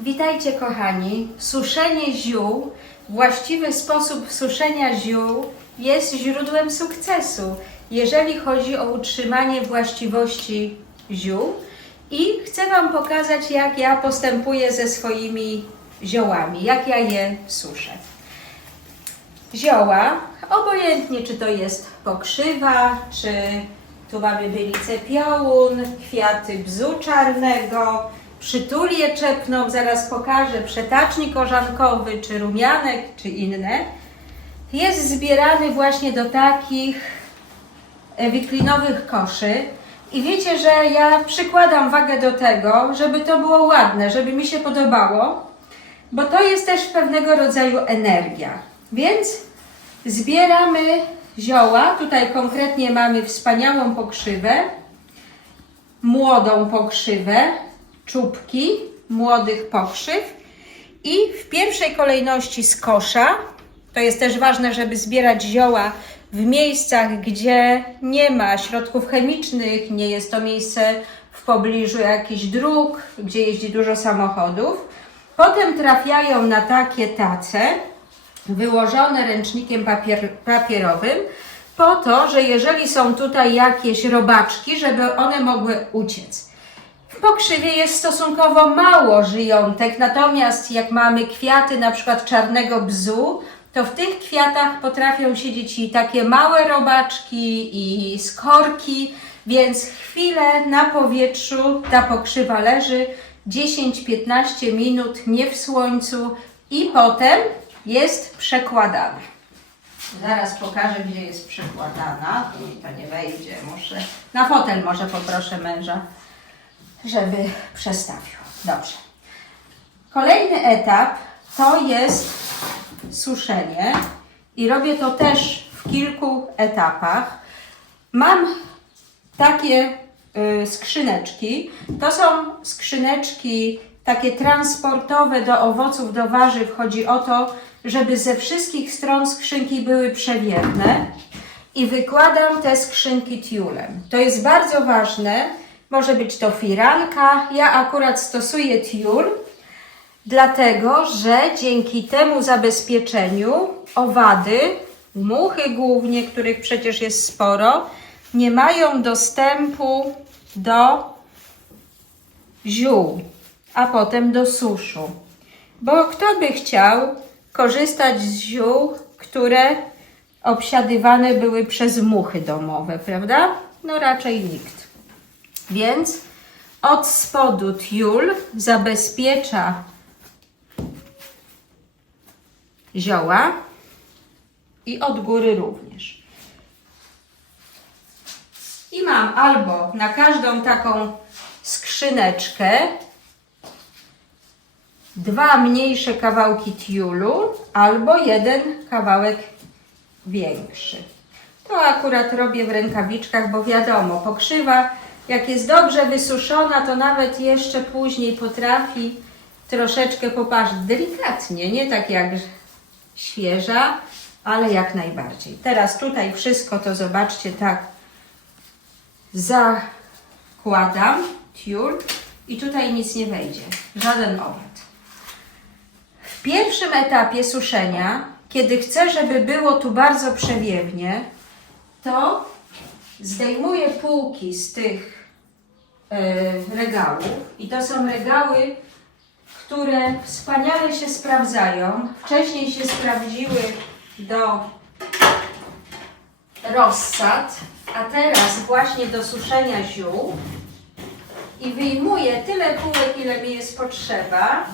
Witajcie kochani. Suszenie ziół, właściwy sposób suszenia ziół jest źródłem sukcesu, jeżeli chodzi o utrzymanie właściwości ziół. I chcę Wam pokazać, jak ja postępuję ze swoimi ziołami, jak ja je suszę. Zioła, obojętnie czy to jest pokrzywa, czy tu mamy bylicę piołun, kwiaty bzu czarnego, przytulię czepną, zaraz pokażę, przetacznik orzankowy, czy rumianek, czy inne, jest zbierany właśnie do takich e, wiklinowych koszy. I wiecie, że ja przykładam wagę do tego, żeby to było ładne, żeby mi się podobało, bo to jest też pewnego rodzaju energia. Więc zbieramy zioła. Tutaj konkretnie mamy wspaniałą pokrzywę, młodą pokrzywę, czubki młodych pokrzyw i w pierwszej kolejności z kosza. To jest też ważne, żeby zbierać zioła w miejscach, gdzie nie ma środków chemicznych, nie jest to miejsce w pobliżu jakichś dróg, gdzie jeździ dużo samochodów. Potem trafiają na takie tace, wyłożone ręcznikiem papier, papierowym, po to, że jeżeli są tutaj jakieś robaczki, żeby one mogły uciec. W pokrzywie jest stosunkowo mało żyjątek, natomiast jak mamy kwiaty na przykład czarnego bzu, to w tych kwiatach potrafią siedzieć i takie małe robaczki i skorki, więc chwilę na powietrzu ta pokrzywa leży 10-15 minut nie w słońcu i potem jest przekładana. Zaraz pokażę, gdzie jest przekładana. Tu mi to nie wejdzie, muszę. Na fotel może poproszę męża, żeby przestawił. Dobrze. Kolejny etap to jest suszenie i robię to też w kilku etapach. Mam takie y, skrzyneczki. To są skrzyneczki takie transportowe do owoców, do warzyw. Chodzi o to, żeby ze wszystkich stron skrzynki były przewiewne i wykładam te skrzynki tiulem. To jest bardzo ważne. Może być to firanka. Ja akurat stosuję tiul, dlatego że dzięki temu zabezpieczeniu owady, muchy głównie, których przecież jest sporo, nie mają dostępu do ziół, a potem do suszu. Bo kto by chciał korzystać z ziół, które obsiadywane były przez muchy domowe, prawda? No raczej nikt. Więc od spodu tiul zabezpiecza zioła i od góry również. I mam albo na każdą taką skrzyneczkę dwa mniejsze kawałki tiulu albo jeden kawałek większy. To akurat robię w rękawiczkach, bo wiadomo, pokrzywa jak jest dobrze wysuszona, to nawet jeszcze później potrafi troszeczkę popaść delikatnie, nie tak jak świeża, ale jak najbardziej. Teraz tutaj wszystko to zobaczcie tak zakładam tiul i tutaj nic nie wejdzie, żaden owad. W pierwszym etapie suszenia, kiedy chcę, żeby było tu bardzo przewiewnie, to zdejmuję półki z tych regałów i to są regały, które wspaniale się sprawdzają. Wcześniej się sprawdziły do rozsad, a teraz właśnie do suszenia ziół. I wyjmuję tyle półek, ile mi jest potrzeba.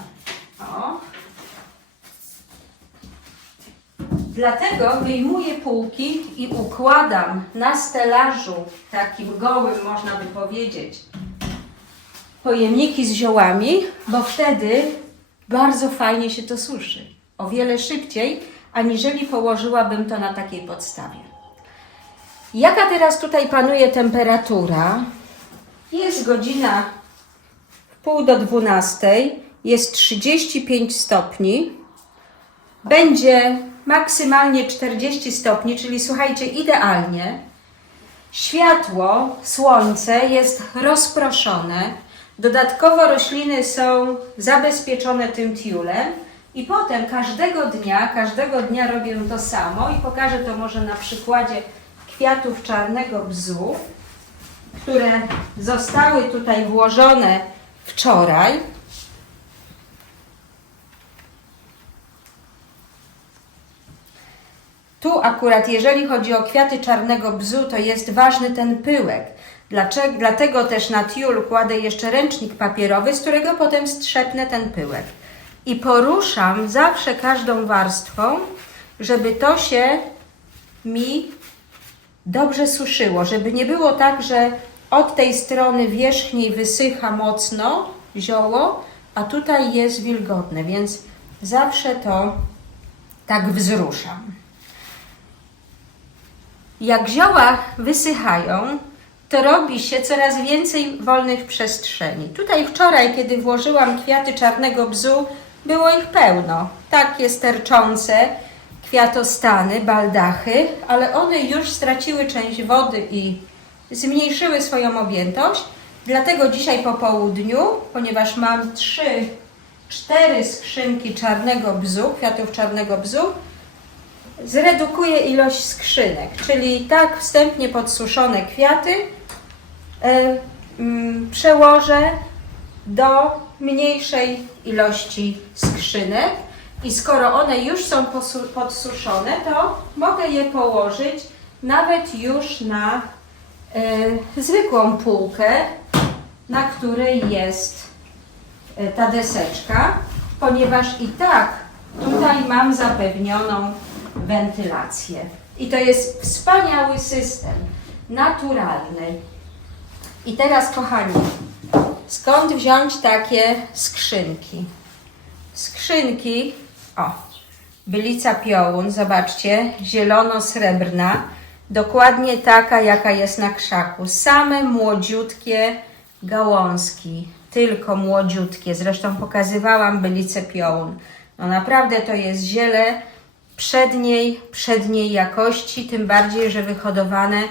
O. Dlatego wyjmuję półki i układam na stelażu, takim gołym można by powiedzieć, pojemniki z ziołami, bo wtedy bardzo fajnie się to suszy. O wiele szybciej, aniżeli położyłabym to na takiej podstawie. Jaka teraz tutaj panuje temperatura? Jest godzina w pół do dwunastej, jest 35 stopni. Będzie maksymalnie 40 stopni, czyli słuchajcie, idealnie. Światło, słońce jest rozproszone. Dodatkowo rośliny są zabezpieczone tym tiulem i potem każdego dnia, każdego dnia robię to samo i pokażę to może na przykładzie kwiatów czarnego bzu, które zostały tutaj włożone wczoraj. Tu akurat, jeżeli chodzi o kwiaty czarnego bzu, to jest ważny ten pyłek. Dlaczego? Dlatego też na tiul kładę jeszcze ręcznik papierowy, z którego potem strzepnę ten pyłek. I poruszam zawsze każdą warstwą, żeby to się mi dobrze suszyło, żeby nie było tak, że od tej strony wierzchniej wysycha mocno zioło, a tutaj jest wilgotne, więc zawsze to tak wzruszam. Jak zioła wysychają, to robi się coraz więcej wolnych przestrzeni. Tutaj wczoraj, kiedy włożyłam kwiaty czarnego bzu, było ich pełno. Takie sterczące kwiatostany, baldachy, ale one już straciły część wody i zmniejszyły swoją objętość. Dlatego dzisiaj po południu, ponieważ mam trzy, cztery skrzynki czarnego bzu, kwiatów czarnego bzu, zredukuję ilość skrzynek, czyli tak wstępnie podsuszone kwiaty przełożę do mniejszej ilości skrzynek i skoro one już są podsuszone, to mogę je położyć nawet już na e, zwykłą półkę, na której jest e, ta deseczka, ponieważ i tak tutaj mam zapewnioną wentylację. I to jest wspaniały system, naturalny. I teraz, kochani, skąd wziąć takie skrzynki? Skrzynki, o, bylica piołun, zobaczcie, zielono-srebrna, dokładnie taka, jaka jest na krzaku. Same młodziutkie gałązki, tylko młodziutkie. Zresztą pokazywałam bylicę piołun. No naprawdę to jest ziele przedniej, przedniej jakości, tym bardziej, że wyhodowane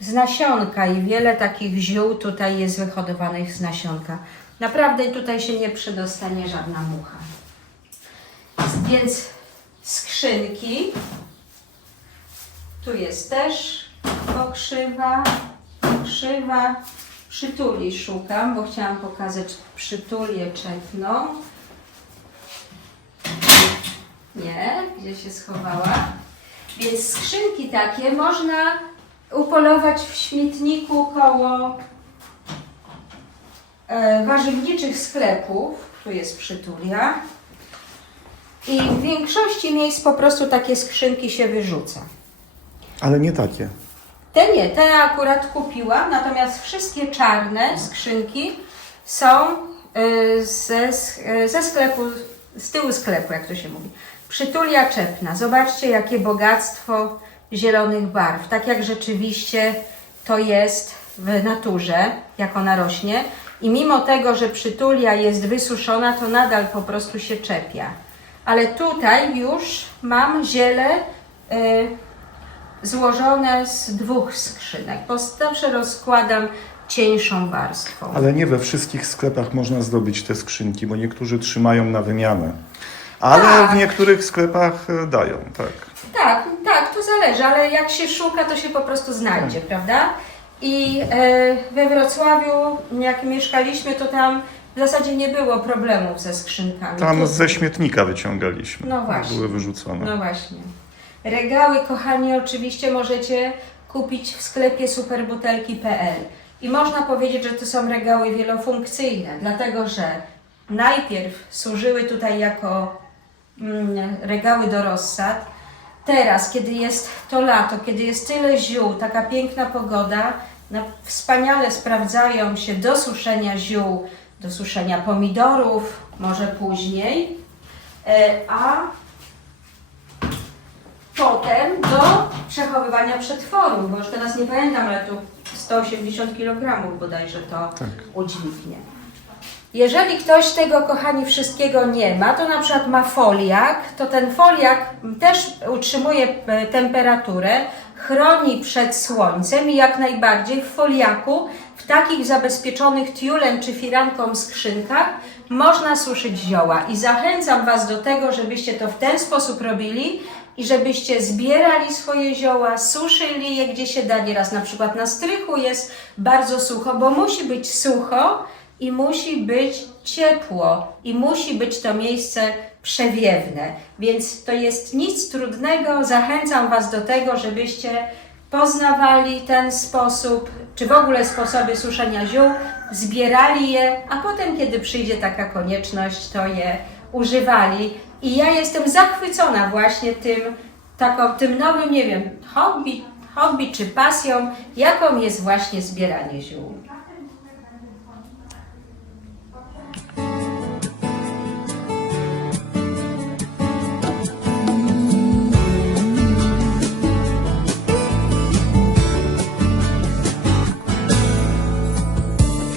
z nasionka i wiele takich ziół tutaj jest wyhodowanych z nasionka. Naprawdę tutaj się nie przedostanie żadna mucha. Więc skrzynki. Tu jest też pokrzywa, pokrzywa. Przytuli szukam, bo chciałam pokazać przytulię czepną. Nie, gdzie się schowała. Więc skrzynki takie można upolować w śmietniku koło e, warzywniczych sklepów. Tu jest przytulia. I w większości miejsc po prostu takie skrzynki się wyrzuca. Ale nie takie. Te nie, te akurat kupiłam, natomiast wszystkie czarne skrzynki są y, ze, y, ze sklepu, z tyłu sklepu, jak to się mówi. Przytulia czepna. Zobaczcie, jakie bogactwo zielonych barw. Tak jak rzeczywiście to jest w naturze, jak ona rośnie. I mimo tego, że przytulia jest wysuszona, to nadal po prostu się czepia. Ale tutaj już mam ziele y, złożone z dwóch skrzynek, bo zawsze rozkładam cieńszą warstwą. Ale nie we wszystkich sklepach można zdobyć te skrzynki, bo niektórzy trzymają na wymianę. Ale Tak. w niektórych sklepach e, dają, tak. Tak, tak, zależy, ale jak się szuka, to się po prostu znajdzie, prawda? I e, we Wrocławiu, jak mieszkaliśmy, to tam w zasadzie nie było problemów ze skrzynkami. Tam ze śmietnika wyciągaliśmy. No właśnie. Były wyrzucone. No właśnie. Regały, kochani, oczywiście możecie kupić w sklepie superbutelki.pl. I można powiedzieć, że to są regały wielofunkcyjne, dlatego że najpierw służyły tutaj jako mm, regały do rozsad. Teraz, kiedy jest to lato, kiedy jest tyle ziół, taka piękna pogoda, no, wspaniale sprawdzają się do suszenia ziół, do suszenia pomidorów, może później. E, a potem do przechowywania przetworów, bo już teraz nie pamiętam, ale tu 180 kg bodajże to udźwignie. Jeżeli ktoś tego, kochani, wszystkiego nie ma, to na przykład ma foliak, to ten foliak też utrzymuje e, temperaturę, chroni przed słońcem i jak najbardziej w foliaku w takich zabezpieczonych tiulem czy firanką skrzynkach można suszyć zioła. I zachęcam Was do tego, żebyście to w ten sposób robili i żebyście zbierali swoje zioła, suszyli je gdzie się da. Nieraz na przykład na strychu jest bardzo sucho, bo musi być sucho i musi być ciepło i musi być to miejsce przewiewne. Więc to jest nic trudnego. Zachęcam Was do tego, żebyście poznawali ten sposób, czy w ogóle sposoby suszenia ziół, zbierali je, a potem, kiedy przyjdzie taka konieczność, to je używali. I ja jestem zachwycona właśnie tym, taką, tym nowym, nie wiem, hobby, hobby czy pasją, jaką jest właśnie zbieranie ziół.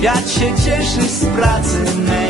Świat się cieszy z pracy. mej